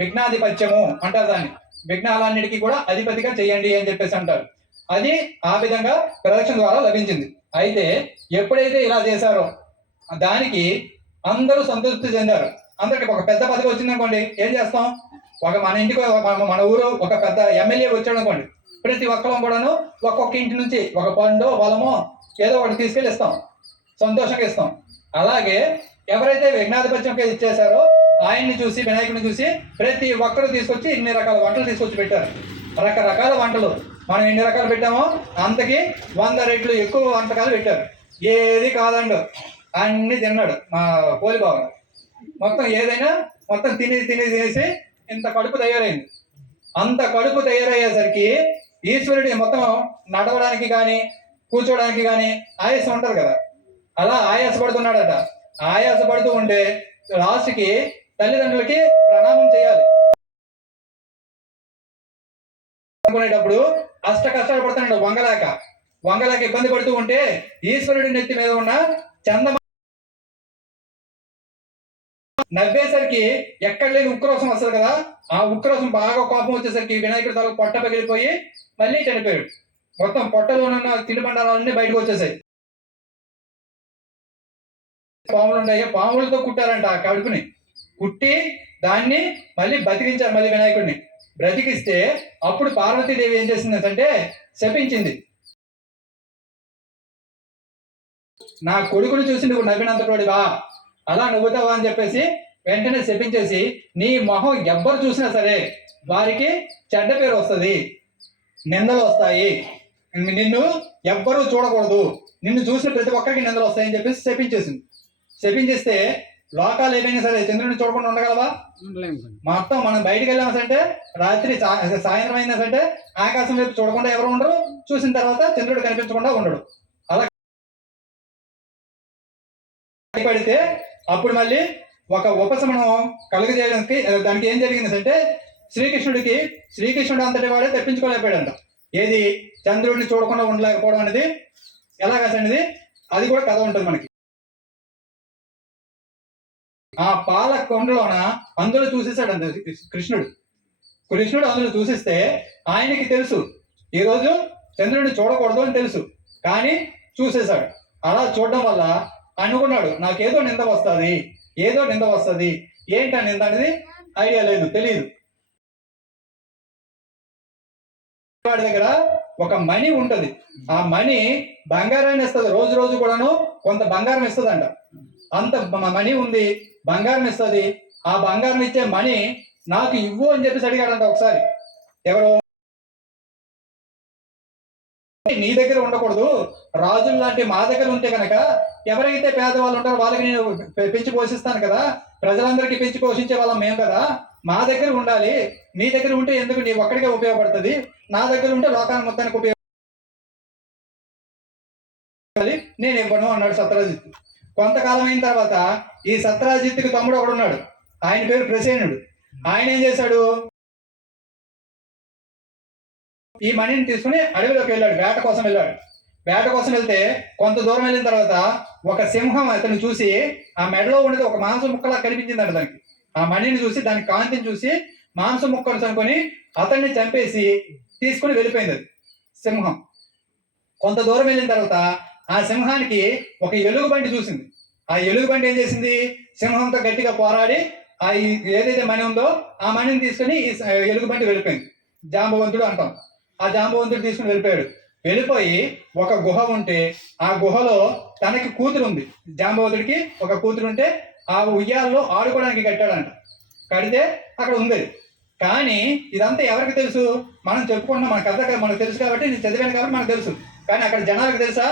విఘ్నాధిపత్యము అంటారు దాన్ని, విఘ్నాలన్నిటికీ కూడా అధిపతిగా చేయండి అని చెప్పేసి అంటారు. అది ఆ విధంగా ప్రదక్షిణ ద్వారా లభించింది. అయితే ఎప్పుడైతే ఇలా చేశారో దానికి అందరూ సంతృప్తి చెందారు. అందరికి ఒక పెద్ద పదవి వచ్చింది అనుకోండి, ఏం చేస్తాం, మన ఇంటికి మన ఊరు ఒక పెద్ద ఎమ్మెల్యే వచ్చాడు అనుకోండి, ప్రతి ఒక్కరం కూడాను ఒక్కొక్క ఇంటి నుంచి ఒక పండు బలమో ఏదో ఒకటి తీసుకెళ్ళి ఇస్తాం, సంతోషంగా ఇస్తాం. అలాగే ఎవరైతే విఘ్నాధిపత్యం ఇచ్చేశారో ఆయన్ని చూసి, వినాయకుడిని చూసి ప్రతి ఒక్కరు తీసుకొచ్చి ఇన్ని రకాల వంటలు తీసుకొచ్చి పెట్టారు. రకరకాల వంటలు, మనం ఎన్ని రకాలు పెట్టామో అంతకి 100 రెట్లు ఎక్కువ వంటకాలు పెట్టారు. ఏది కాదండు అన్ని తిన్నాడు మా పోలిబాబు. మొత్తం ఏదైనా మొత్తం తినేసి ఇంత కడుపు తయారైంది. అంత కడుపు తయారయ్యేసరికి ఈశ్వరుడి మొత్తం నడవడానికి కానీ కూర్చోడానికి కానీ ఆయాసం ఉంటుంది కదా, అలా ఆయాసపడుతున్నాడట. ఆయాసపడుతూ ఉంటే లాస్ట్కి తల్లిదండ్రులకి ప్రణామం చేయాలి అనుకునేటప్పుడు కష్టాలు పడుతున్నాడు. వంగలేక ఇబ్బంది పడుతూ ఉంటే ఈశ్వరుడి నెత్తి మీద ఉన్న చందమ నవ్వేసరికి ఎక్కడ లేని ఉక్రోషం వస్తుంది కదా, ఆ ఉక్రోషం బాగా కోపం వచ్చేసరికి వినాయకుడి తలకు పొట్ట పగిలిపోయి మళ్ళీ చనిపోయాడు. మొత్తం పొట్టలో ఉన్న తినుబండాలన్నీ బయటకు వచ్చేసాయి. పాములు ఉన్నాయి, పాములతో కుట్టారంట ఆ కడుపుని. కుట్టి దాన్ని మళ్ళీ బతికించారు. మళ్ళీ వినాయకుడిని బ్రతికిస్తే అప్పుడు పార్వతీదేవి ఏం చేసిందంటే శపించింది, నా కొడుకుని చూసి నువ్వు నవ్వినంత తోడివా, అలా నవ్వుతావా అని చెప్పేసి వెంటనే శపించేసి, నీ మొహం ఎవ్వరు చూసినా సరే వారికి చెడ్డ పేరు వస్తుంది, నిందలు వస్తాయి, నిన్ను ఎవ్వరూ చూడకూడదు, నిన్ను చూసిన ప్రతి ఒక్కరికి నిందలు వస్తాయని చెప్పేసి శపించేసింది. శపించేస్తే లోకాలు ఏమైనా సరే చంద్రుడిని చూడకుండా ఉండగలవా? మొత్తం మనం బయటికి వెళ్ళామంటే రాత్రి సాయంత్రం అయినా సరే ఆకాశం వైపు చూడకుండా ఎవరు ఉండరు, చూసిన తర్వాత చంద్రుడు కనిపించకుండా ఉండడు. అలా పడితే అప్పుడు మళ్ళీ ఒక ఉపశమనం కలుగజేయడానికి దానికి ఏం జరిగిందంటే శ్రీకృష్ణుడు అంతటి వాడే తప్పించుకోలేకపోయాడంట. ఏది, చంద్రుడిని చూడకుండా ఉండలేకపోవడం అనేది ఎలాగనేది అది కూడా కథ ఉంటుంది మనకి. ఆ పాల కొండలోన అందులో చూసేసాడంట కృష్ణుడు అందులో చూసిస్తే ఆయనకి తెలుసు ఈరోజు చంద్రుడిని చూడకూడదు అని తెలుసు, కానీ చూసేశాడు. అలా చూడడం వల్ల అనుకున్నాడు నాకేదో నింద వస్తుంది, ఏంటా నింద అనేది ఐడియా లేదు, తెలియదు. వాడి దగ్గర ఒక మణి ఉంటది, ఆ మణి బంగారాన్ని ఇస్తుంది, రోజు కూడాను కొంత బంగారం ఇస్తుందంట. అంత మణి ఉంది, బంగారం ఇస్తుంది, ఆ బంగారం ఇచ్చే మణి నాకు ఇవ్వు అని చెప్పేసి అడిగాడంట ఒకసారి. ఎవరు? నీ దగ్గర ఉండకూడదు, రాజులు లాంటి మా దగ్గర ఉంటే కనుక ఎవరైతే పేదవాళ్ళు ఉంటారో వాళ్ళకి నేను పెంచి పోషిస్తాను కదా, ప్రజలందరికీ పెంచి పోషించే వాళ్ళం మేము కదా, మా దగ్గర ఉండాలి. నీ దగ్గర ఉంటే ఎందుకు, నీ ఒక్కడికే ఉపయోగపడుతుంది, నా దగ్గర ఉంటే లోకాన్ని మొత్తానికి ఉపయోగపడాలి, నేను ఇవ్వను అన్నాడు సత్రాజిత్. కొంతకాలం అయిన తర్వాత ఈ సత్రాజిత్తుకి తమ్ముడు ఒకడు ఉన్నాడు, ఆయన పేరు ప్రసేనుడు. ఆయన ఏం చేశాడు, ఈ మణిని తీసుకుని అడవిలోకి వెళ్ళాడు, వేట కోసం వెళ్ళాడు. వేట కోసం వెళ్తే కొంత దూరం వెళ్ళిన తర్వాత ఒక సింహం అతను చూసి ఆ మెడలో ఉండేది ఒక మాంసం ముక్కలా కనిపించిందంట దానికి. ఆ మణిని చూసి దాని కాంతిని చూసి మాంసం ముక్కలు అనుకొని అతన్ని చంపేసి తీసుకుని వెళ్ళిపోయింది అది సింహం. కొంత దూరం వెళ్ళిన తర్వాత ఆ సింహానికి ఒక ఎలుగుబంటి చూసింది. ఆ ఎలుగుబంటి ఏం చేసింది, సింహంతో గట్టిగా పోరాడి ఆ ఏదైతే మణి ఉందో ఆ మణిని తీసుకుని ఈ ఎలుగుబంటి వెళ్ళిపోయింది. జాంబవంతుడు అంటాం. ఆ జాంబవంతుడు తీసుకుని వెళ్ళిపోయాడు. వెళ్ళిపోయి ఒక గుహ ఉంటే ఆ గుహలో తనకి కూతురు ఉంది, జాంబవంతుడికి ఒక కూతురు ఉంటే ఆ ఉయ్యాల్లో ఆడుకోవడానికి కట్టాడంట. కడితే అక్కడ ఉంది. కానీ ఇదంతా ఎవరికి తెలుసు, మనం చెప్పుకుంటున్నాం, మన కథ మనకు తెలుసు కాబట్టి, నేను చదివాను కాబట్టి మనకు తెలుసు. కానీ అక్కడ జనాలకు తెలుసా,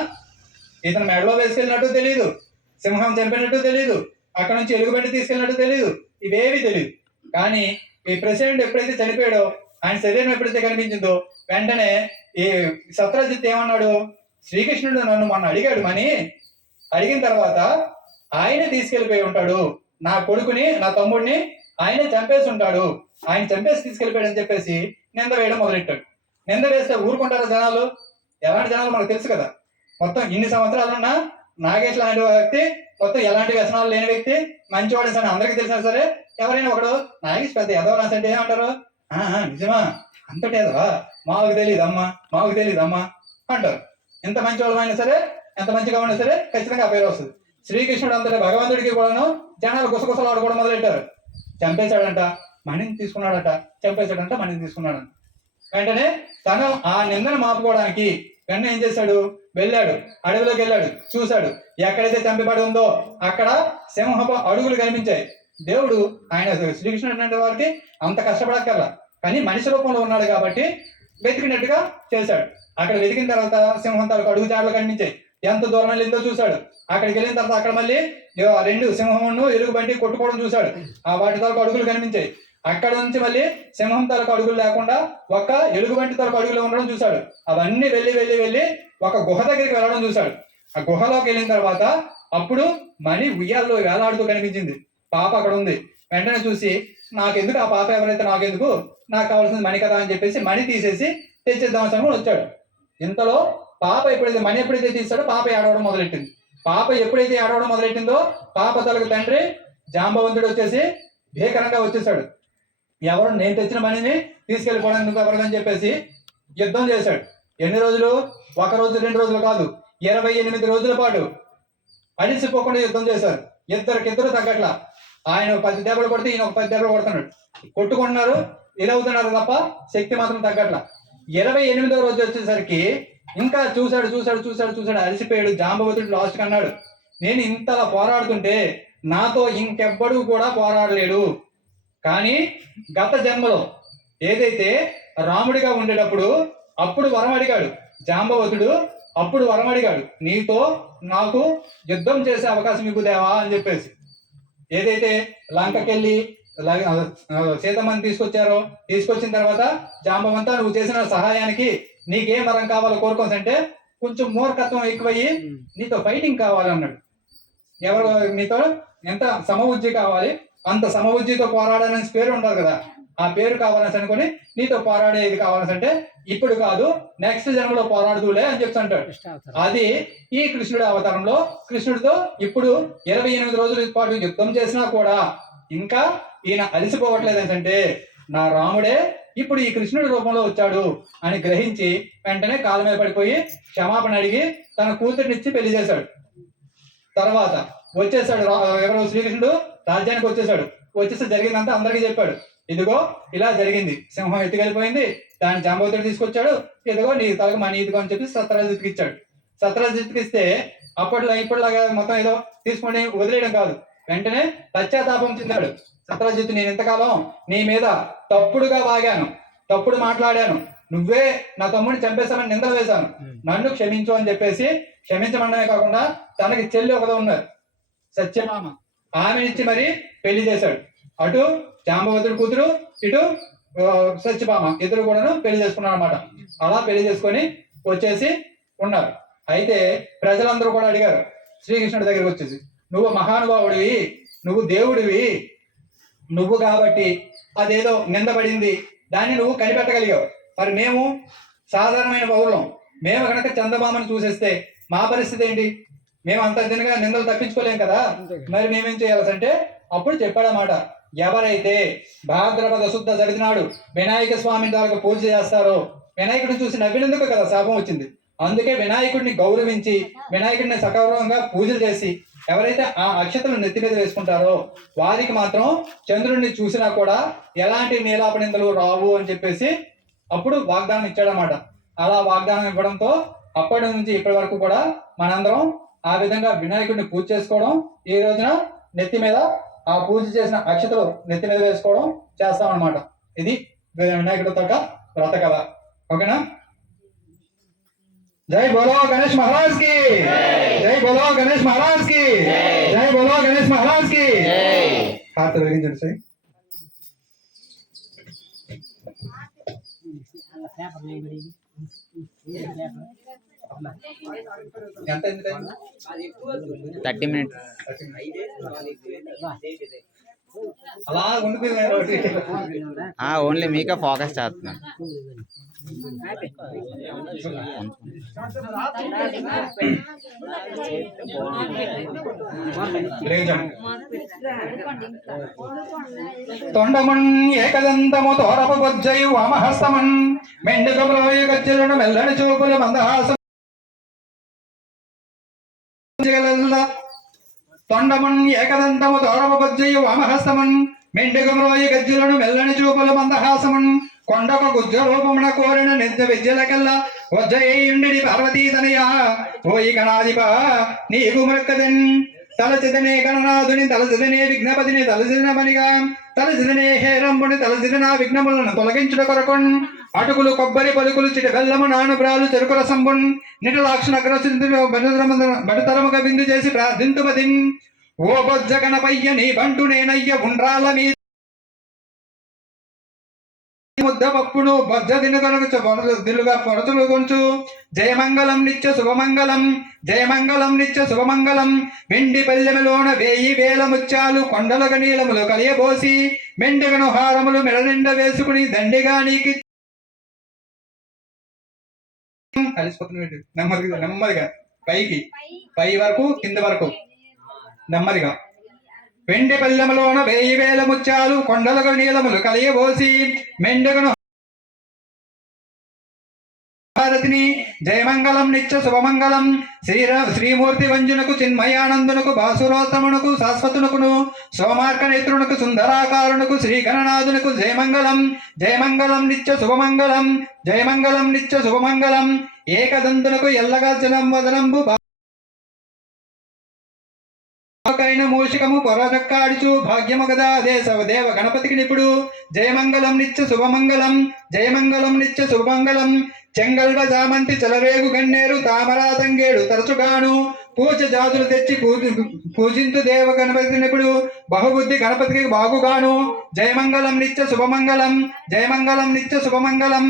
ఇతను మెడలో వేసుకెళ్ళినట్టు తెలియదు, సింహం చంపినట్టు తెలియదు, అక్కడ నుంచి ఎలుగుబంటి తీసుకెళ్ళినట్టు తెలియదు, ఇవేవి తెలియదు. కానీ ఈ ప్రెసిడెంట్ ఎప్పుడైతే చనిపోయాడో, ఆయన శరీరం ఎప్పుడైతే కనిపించిందో వెంటనే ఈ సత్రజిత్ ఏమన్నాడు, శ్రీకృష్ణుడు నన్ను మొన్న అడిగాడు మని, అడిగిన తర్వాత ఆయనే తీసుకెళ్ళిపోయి ఉంటాడు, నా కొడుకుని నా తమ్ముడిని ఆయనే చంపేసి ఉంటాడు, ఆయన చంపేసి తీసుకెళ్ళిపోయాడు అని చెప్పేసి నింద వేయడం మొదలెట్టాడు. నింద వేస్తే ఊరుకుంటారా జనాలు? ఎలాంటి జనాలు మనకు తెలుసు కదా. మొత్తం ఇన్ని సంవత్సరాలున్నా నాగేష్ లాంటి వ్యక్తి, మొత్తం ఎలాంటి వ్యసనాలు లేని వ్యక్తి, మంచివాడు అని అందరికీ తెలిసినా సరే ఎవరైనా ఒకడు నాగేష్ పెద్ద ఎదవ రాసంటే ఏమంటారు, నిజమా అంతటి ఎదవా, మాకు తెలియదు అమ్మా, మాకు తెలియదు అమ్మా అంటారు. ఎంత మంచి వాళ్ళమైనా సరే, ఎంత మంచిగా ఉన్నా సరే ఖచ్చితంగా ఆ పేరు వస్తుంది. శ్రీకృష్ణుడు అంతటి భగవంతుడికి కూడాను జనాలు గుసగుసలు ఆడుకోవడం మొదలెట్టారు. చంపేశాడంట, మణిని తీసుకున్నాడట, చంపేశాడంట, మణిని తీసుకున్నాడంట. వెంటనే తను ఆ నిందను మాపుకోవడానికి వెంటనే ఏం చేశాడు, వెళ్ళాడు, అడవిలోకి వెళ్ళాడు, చూశాడు. ఎక్కడైతే చంపబడి ఉందో అక్కడ సింహపు అడుగులు కనిపించాయి. దేవుడు ఆయన శ్రీకృష్ణుడు అంటే వారికి అంత కష్టపడక్కర్లా, కానీ మనిషి రూపంలో ఉన్నాడు కాబట్టి వెతికినట్టుగా చేశాడు. అక్కడ వెతికిన తర్వాత సింహం తాలూకు అడుగు జాడలు కనిపించాయి. ఎంత దూరం వెళ్ళిందో చూశాడు. అక్కడికి వెళ్ళిన తర్వాత అక్కడ మళ్ళీ రెండు సింహమును ఎలుగుబంటి కొట్టుకోవడం చూశాడు. ఆ వాటి తాలూకు అడుగులు కనిపించాయి. అక్కడ నుంచి మళ్ళీ సింహం తాలూకు అడుగులు లేకుండా ఒక ఎలుగుబంటి తాలూకు అడుగులు ఉండడం చూశాడు. అవన్నీ వెళ్ళి వెళ్ళి వెళ్ళి ఒక గుహ దగ్గరికి వెళ్ళడం చూశాడు. ఆ గుహలోకి వెళ్ళిన తర్వాత అప్పుడు మణి ఉయ్యాల్లో వేలాడుతూ కనిపించింది. పాప అక్కడ ఉంది. వెంటనే చూసి నాకెందుకు ఆ పాప, ఎవరైతే నాకెందుకు, నాకు కావాల్సింది మణి కదా అని చెప్పేసి మణి తీసేసి తెచ్చేద్దాం అనుకుని వచ్చాడు. ఇంతలో పాప మణి ఎప్పుడైతే తీసాడో పాప ఏడవడం మొదలెట్టింది. పాప ఎప్పుడైతే ఏడవడం మొదలెట్టిందో పాప తలకు తండ్రి జాంబవంతుడు వచ్చేసి భీకరంగా వచ్చేసాడు. ఎవరు, నేను తెచ్చిన మణిని తీసుకెళ్ళిపోవడానికి ఎవరిదని చెప్పేసి యుద్ధం చేశాడు. ఎన్ని రోజులు, ఒక రోజు 2 రోజులు కాదు, 28 రోజుల పాటు అడిసిపోకుండా యుద్ధం చేశారు. ఇద్దరు తగ్గట్లా. ఆయన 10 దెబ్బలు కొడితే ఈయన ఒక 10 దెబ్బలు కొడుతున్నాడు. కొట్టుకుంటున్నారు, ఇలా అవుతున్నారు తప్ప శక్తి మాత్రం తగ్గట్లా. 28వ రోజు వచ్చేసరికి ఇంకా చూశాడు, అలసిపోయాడు. జాంబవతుడు లాస్ట్ అన్నాడు, నేను ఇంతలా పోరాడుతుంటే నాతో ఇంకెవ్వడు కూడా పోరాడలేడు. కానీ గత జన్మలో ఏదైతే రాముడిగా ఉండేటప్పుడు అప్పుడు వరం అడిగాడు జాంబవతుడు, అప్పుడు వరం అడిగాడు, నీతో నాకు యుద్ధం చేసే అవకాశం ఇవ్వుదేవా అని చెప్పేసి. ఏదైతే లంకకెళ్ళి సీతమ్మని తీసుకొచ్చిన తర్వాత జాంబవంతా నువ్వు చేసిన సహాయానికి నీకేం వరం కావాలో కోరుకోసంటే కొంచెం మూర్ఖత్వం ఎక్కువయ్యి నీతో ఫైటింగ్ కావాలన్నాడు. ఎవరు నీతో ఎంత సమవుజ్జి కావాలి, అంత సమవుజ్జితో పోరాడాలని పేరు ఉండదు కదా, ఆ పేరు కావాలని అనుకుని నీతో పోరాడేది కావాలని అంటే ఇప్పుడు కాదు నెక్స్ట్ జన్మలో పోరాడుతూలే అని చెప్తూ అంటాడు. అది ఈ కృష్ణుడి అవతారంలో కృష్ణుడితో ఇప్పుడు 28 రోజుల పాటు యుద్ధం చేసినా కూడా ఇంకా ఈయన అలసిపోవట్లేదు ఏంటంటే నా రాముడే ఇప్పుడు ఈ కృష్ణుడి రూపంలో వచ్చాడు అని గ్రహించి వెంటనే కాళ్ళ మీద పడిపోయి క్షమాపణ అడిగి తన కూతురినిచ్చి పెళ్లి చేశాడు. తర్వాత వచ్చేసాడు ఎవరు, శ్రీకృష్ణుడు రాజ్యానికి వచ్చేసి జరిగిందంతా అందరికీ చెప్పాడు. ఇదిగో ఇలా జరిగింది, సింహం ఎత్తుకెళ్ళిపోయింది, దాన్ని జాంబవతుడు తీసుకొచ్చాడు, ఇదిగో నీ తలకు మణి ఇదిగో అని చెప్పి సత్రాజిత్కి ఇచ్చాడు. సత్రాజిత్కి ఇస్తే ఇప్పుడులాగా మొత్తం ఏదో తీసుకొని వదిలేయడం కాదు, వెంటనే పశ్చాత్తాపం చెందాడు. సత్రజిత్, నేను ఇంతకాలం నీ మీద తప్పుడుగా వాగాను, తప్పుడు మాట్లాడాను, నువ్వే నా తమ్ముడిని చంపేశామని నిందలు వేశాను, నన్ను క్షమించు అని చెప్పేసి క్షమించమన్నమే కాకుండా తనకి చెల్లి ఒకదో ఉన్నారు సత్యమామ, ఆమెనిచ్చి మరి పెళ్లి చేశాడు. అటు జాంబవతుడి కూతురు, ఇటు సత్యభామ, ఇద్దరు కూడాను పెళ్లి చేసుకున్నారు అనమాట. అలా పెళ్లి చేసుకొని వచ్చేసి ఉన్నారు. అయితే ప్రజలందరూ కూడా అడిగారు శ్రీకృష్ణుడి దగ్గరికి వచ్చేసి, నువ్వు మహానుభావుడివి, నువ్వు దేవుడివి, నువ్వు కాబట్టి అదేదో నిందపడింది, దాన్ని నువ్వు కనిపెట్టగలిగావు. మరి మేము సాధారణమైన పౌరులం, మేము కనుక చందమామను చూసేస్తే మా పరిస్థితి ఏంటి? మేము అంత దినగా నిందలు తప్పించుకోలేం కదా. మరి మేమేం చేయాల్సింటే అప్పుడు చెప్పాడన్నమాట, ఎవరైతే భాద్రపద శుద్ధ జరిగినాడు వినాయక స్వామిని దానికి పూజ చేస్తారో, వినాయకుడిని చూసి నవ్వినందుకు కదా శాపం వచ్చింది. అందుకే వినాయకుడిని గౌరవించి వినాయకుడిని సగౌరవంగా పూజలు చేసి ఎవరైతే ఆ అక్షతలు నెత్తి మీద వేసుకుంటారో వారికి మాత్రం చంద్రుడిని చూసినా కూడా ఎలాంటి నీలాప నిందలు రావు అని చెప్పేసి అప్పుడు వాగ్దానం ఇచ్చాడనమాట. అలా వాగ్దానం ఇవ్వడంతో అప్పటి నుంచి ఇప్పటి వరకు కూడా మనందరం ఆ విధంగా వినాయకుడిని పూజ చేసుకోవడం, ఈ రోజున నెత్తి మీద ఆ పూజ చేసిన అక్షతలు నెత్తి మీద వేసుకోవడం చేస్తాం అనమాట. ఇది వినాయకుడి తోట వ్రత కథ. ఓకేనా? జై బోలో గణేష్ మహారాజ్ కి, జై బోలో గణేష్ మహారాజ్ కి, జై బోలో గణేష్ మహారాజ్ కి. హారతి వెలిగించండి సార్. ఎంత 30 minutes అలా ఉండిపోయింది. ఓన్లీ మీకే ఫోకస్ చేస్తున్నాను. తొండమున్ ఏకదంతము తోరపు బొజ్జయు వామహస్తమన్ మెండుగములోయు గజ్జలను మెల్లని చూపులు మందహాసం తొండమున్ ఏకదంతము తోరపు బొజ్జయు వామహస్తమన్ మెండుగములోయు గజ్జలను మెల్లని చూపులు మందహాసమున్ కొండకు గుజ్జ రూపమున కోరిన నిత్య విద్యలకల్లా వజ్జయుండి పార్వతీతనయ ఓయి గణాధిప నీకు మృక్కదన్ తలచిదనే గణనాథుని తలచిదనే విఘ్నపతిని తలచిన పనిగా తలచిదనే హేరంబుని తలచిన విఘ్నములను తొలగించుట కొరకున్ అటుకులు కొబ్బరి పలుకులు చిటి బెల్లము నానుబ్రాలు చెరుకు రసంబున్ నిటలాక్షణ బడుతరముగా బిందు చేసి ప్రార్థింతుపతిన్ ఓ బొజ్జ గణపయ్య నీ బంటు నేనయ్య ఉండ్రాల మీ ముద్ద పప్పును బొజ్జ దినుగా పొరచులు కొంచు జయమంగళం నిత్య శుభమంగళం, జయమంగళం నిత్య శుభమంగళం. వెండి పల్లెములోన 1000 ముత్యాలు కొండలగ నీలములు కలియబోసి మెండిగను హారములు మెడనిండ వేసుకుని దండిగా నీకి కలిసిపోతున్నట్టు నెమ్మదిగా నెమ్మదిగా పైకి పై వరకు కింద వరకు నెమ్మదిగా. వెండి పల్లెములోన 1000 ముత్యాలు కొండలకు నీలములు కలియబోసి మెండుగను భారతిని జయమంగళం నిత్య శుభమంగళం. శ్రీమూర్తి వంజునకు చిన్మయానందునకు బాసురోత్తమునకు శాశ్వతునకును సోమార్క నేత్రునకు సుందరాకారునకు శ్రీ గణనాథునకు జయమంగళం, జయమంగళం నిత్య శుభమంగళం, జయమంగళం నిత్య శుభమంగళం. ఏకదంతునకు ఎల్లగా జలం వదనంబు మూషికము పొరదక్కాడుచు భాగ్యము గదా దేవ గణపతికి నిపుడు జయమంగళం నిత్య శుభమంగళం, జయమంగళం నిత్య శుభమంగళం. చెంగల్వ జామంతి చలవేగు గన్నేరు తామరా తంగేడు తరచుగాను పూజ జాతులు తెచ్చి పూజింతు దేవ గణపతి నిపుడు బహుబుద్ధి గణపతికి బాగుగాను. జయమంగళం నిత్య శుభమంగళం, జయమంగళం నిత్య శుభమంగళం.